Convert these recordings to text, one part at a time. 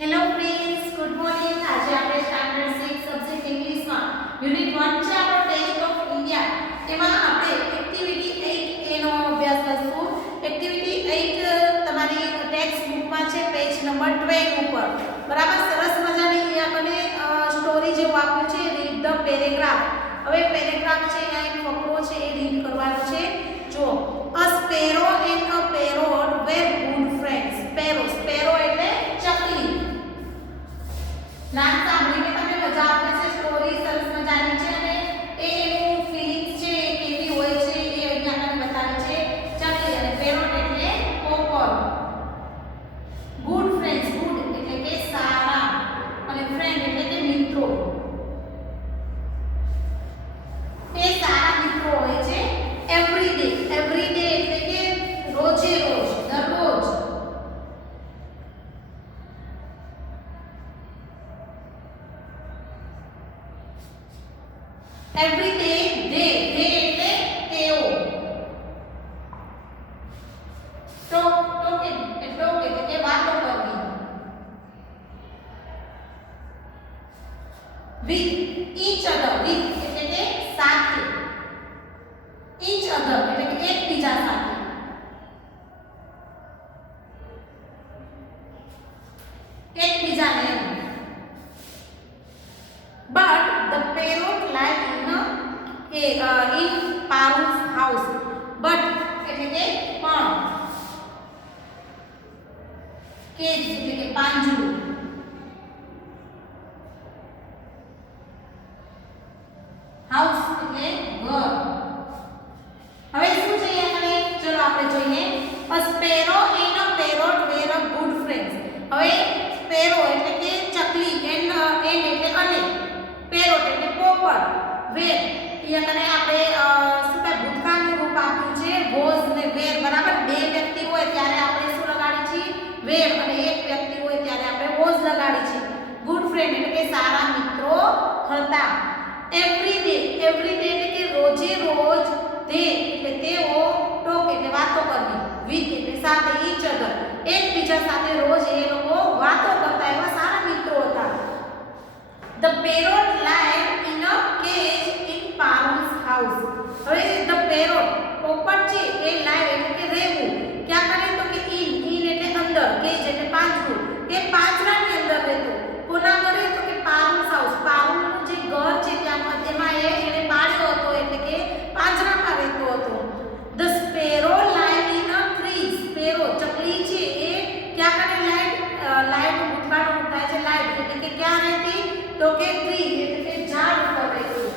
Hello friends good morning આજે આપણે standard 6 subject ઇંગ્લિશમાં યુનિટ 1 છે આપણો ટેસ્ટ ઓફ ઇન્ડિયા એમાં આપણે એક્ટિવિટી 8 એનો અભ્યાસ કરશું. એક્ટિવિટી 8 તમારી ટેક્સ્ટ બુકમાં છે પેજ નંબર 12 ઉપર. બરાબર, સરસ મજાની એ આપણને સ્ટોરી જેવું આપ્યું છે રીડ ધ પેરેગ્રાફ હવે પેરેગ્રાફ છે, અહીંયા એક ફકરો છે, એ રીડ કરવાનો છે. જો a sparrow and parrot were good friends sparrow sparrow એટલે ચકલી નામ સાંભળીને તમને મજા આવશે છે સ્ટોરી સરસ મજાની છે અને એ એનું ફિલિંગ્સ છે એ કેવી હોય છે એ અહીંયા તમને બતાવે છે ચકલી અને પેરોટ એટલે પોપર ગુડ ફ્રેન્ડ્સ ગુડ એટલે કે સારા અને ફ્રેન્ડ એટલે કે મિત્રો એ સારા મિત્રો હોય છે એવરી ડે એવરી ડે એટલે કે રોજે રોજ દરરોજ એવરી ડે ડે ડે એટલે તેઓ તો તો કે એટલો કે કે વાતો કરવી with each other with એટલે કે સાથે each other હવે સ્પેરો એટલે કે ચકલી and and એટલે અને parrot એટલે પોપર, વેર. અહીંયા તને આપણે શું કહે ભૂતકાળનું રૂપ આપ્યું છે, વોઝ ને વેર. બરાબર? બે વ્યક્તિ હોય ત્યારે આપણે શું લગાડી છીએ વેર. અને એક વ્યક્તિ હોય ત્યારે આપણે વોઝ લગાડી છીએ ગુડ ફ્રેન્ડ એટલે કે સારા મિત્રો હતા. એવરી ડે એવરી ડે એટલે કે રોજે રોજ તે એટલે તેઓ ટોક એટલે વાતો કરવી. વિથ એટલે સાથે ઈચ અધર એકબીજા સાથે રોજ એ લોકો વાતો કરતા, એવા સારા મિત્રો હતા. The parrot live in a cage in Parul's house હવે ધ પેરોટ પોપટ છે, એ લાઈવ એટલે કે રહેવું. ક્યાં કરે તો કે ઇન ઇન એટલે અંદર કેજ એટલે પાંજરું. એ પાંજરાની અંદર રહેતો. કોના ઘરે તો કે પારુસ હાઉસ પારુનું જે ઘર છે ત્યાં તેમાં એ એને પાળ્યો હતો એટલે કે પાંજરામાં રહેતો હતો the sparrow live in a tree sparrow ચકલી છે એ ક્યાં કરે લાઈવ ભૂતકાળનું થાય છે, લાઈવ. એટલે કે ક્યાં રહેતી? તો કે ટ્રી એટલે કે ઝાડ ઉપર રહેતી.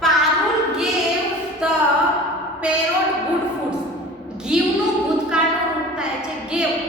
Parul gave the parrot good food give નું ભૂતકાળનું રૂપ થાય છે give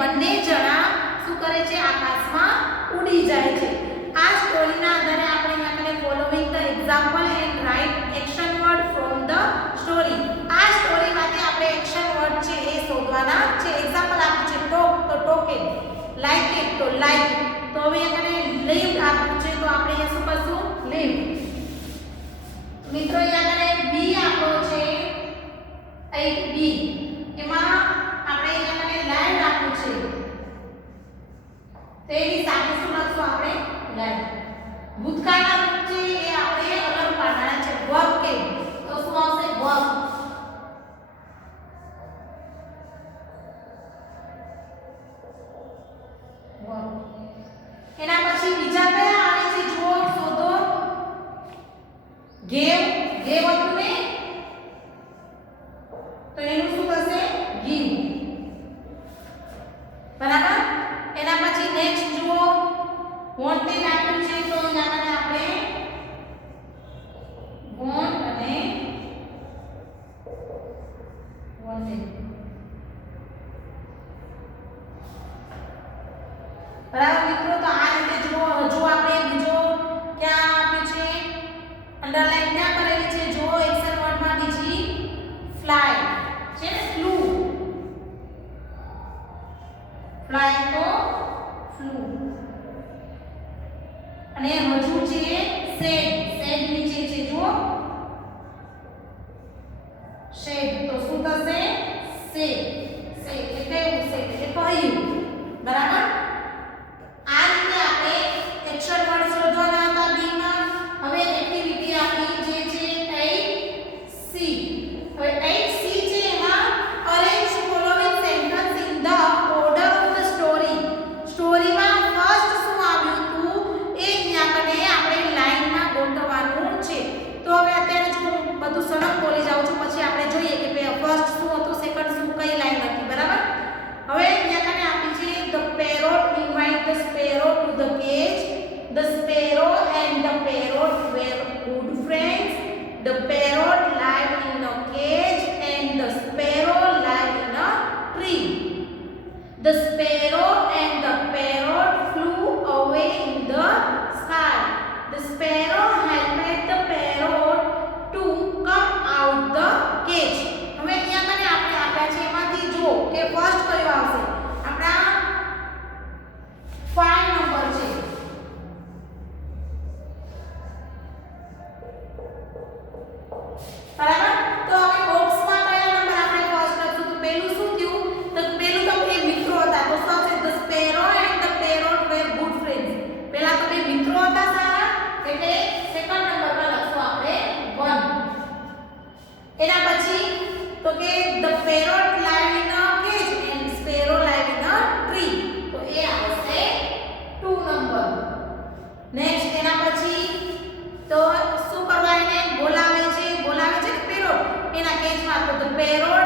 બંને જણા શું કરે છે? આકાશમાં ઉડી જાય છે. આ સ્ટોરીના આધારે આપણે આગળ following the example and write action word from the story આ સ્ટોરી માટે આપણે એક્શન વર્ડ છે એ શોધવાના છે એક્ઝામ્પલ આપ્યું છે ટોક તો ટોકે લાઈક ઇટ તો લાઈક તો હવે આપણે લીવ આપ્યું છે, તો આપણે અહીંયા શું કરશું? લીવ મિત્રો, અહીંયા pero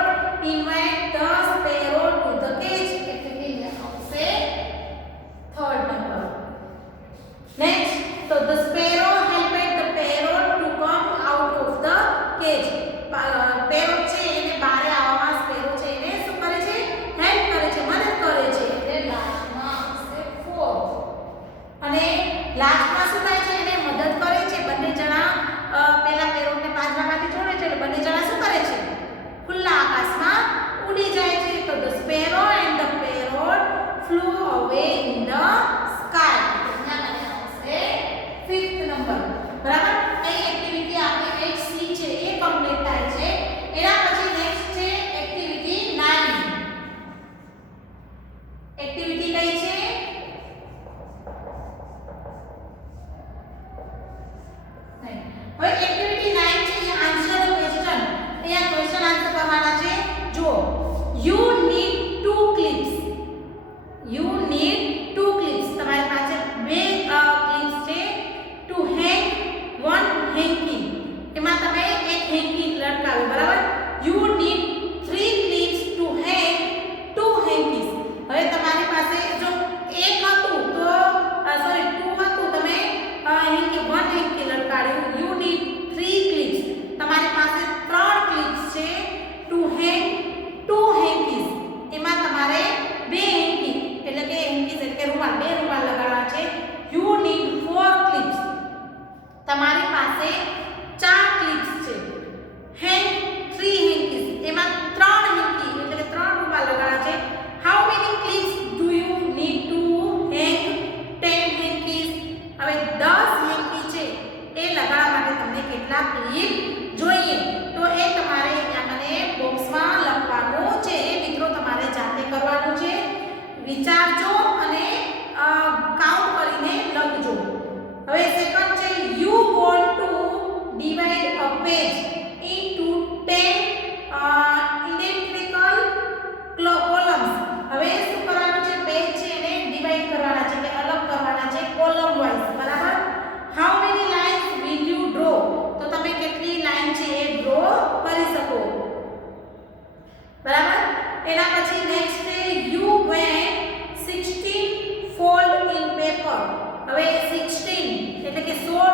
pessoa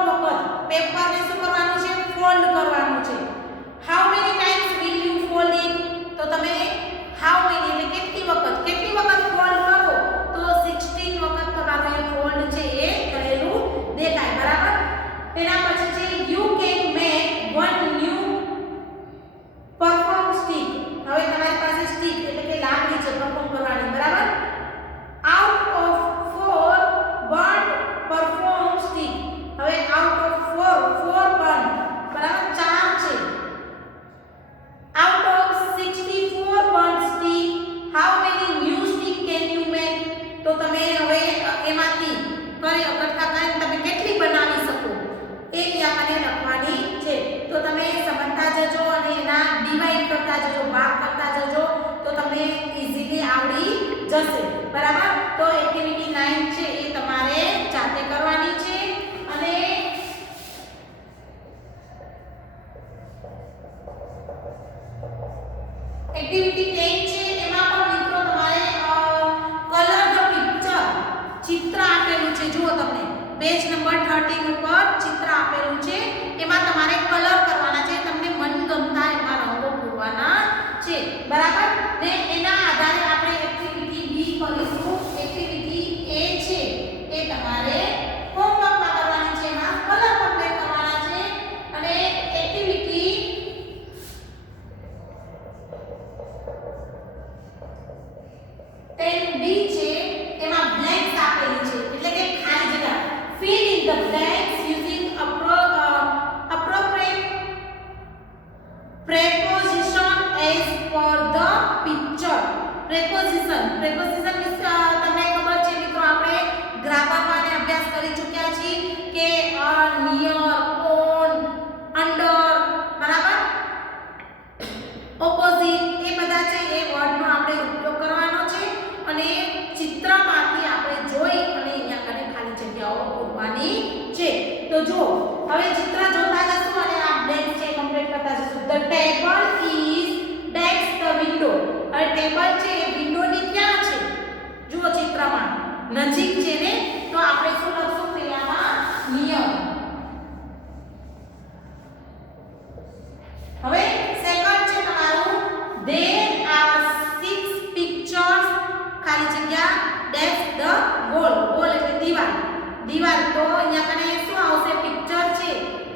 તો અહીંયા કને શું આવશે પિક્ચર છે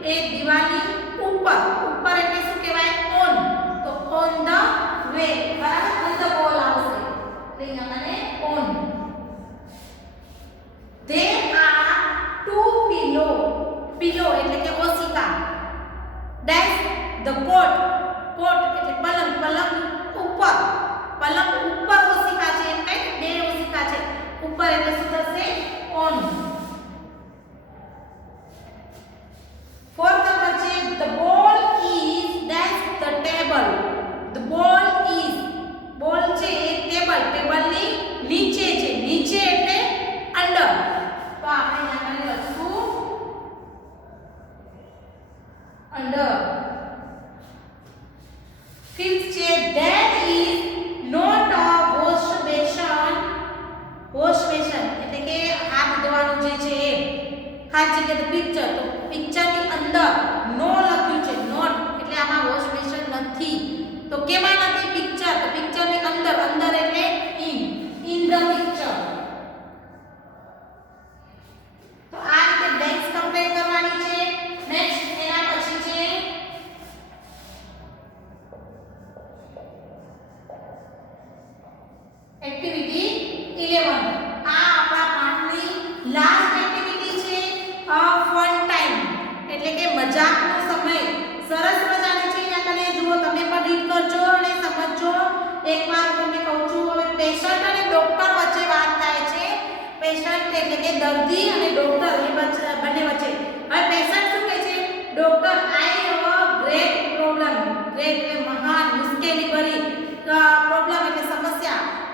એ દિવાલની ઉપર ઉપર એટલે શું કહેવાય ઓન તો ઓન ધ વે બરાબર ઓન ધ બોલ આવશે તો અહીંયા કને on there are two pillow pillow એટલે કે ઓસિકા ડેશ ધ કોટ કોટ એટલે પલંગ પલંગ ઉપર પલંગ ઉપર ઓસિકા છે કઈ બે ઓસિકા છે ઉપર એટલે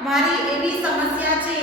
મારી એવી સમસ્યા છે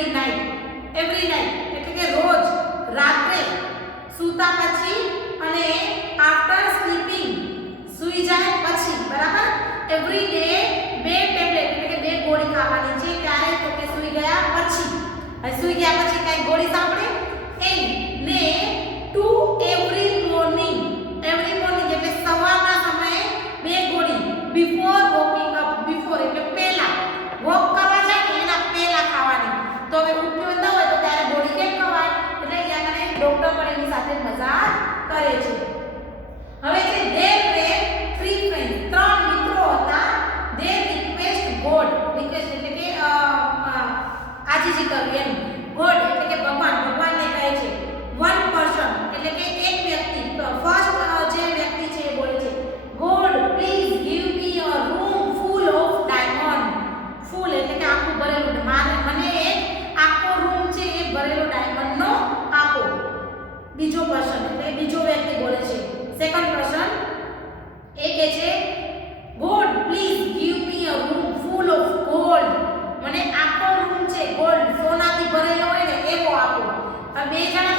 એવરી નાઇટ એવરી નાઇટ એટલે કે રોજ, રાત્રે, સૂતા પછી અને આફ્ટર સ્લીપિંગ સૂઈ જાય પછી, બરાબર? એવરી ડે બે ટેબ્લેટ એટલે કે બે ગોળી ખાવાની છે. ક્યારે? તો કે સૂઈ ગયા પછી. હવે સૂઈ ગયા પછી કઈ ગોળી સાંભળે? એ ને ટુ એ parede. América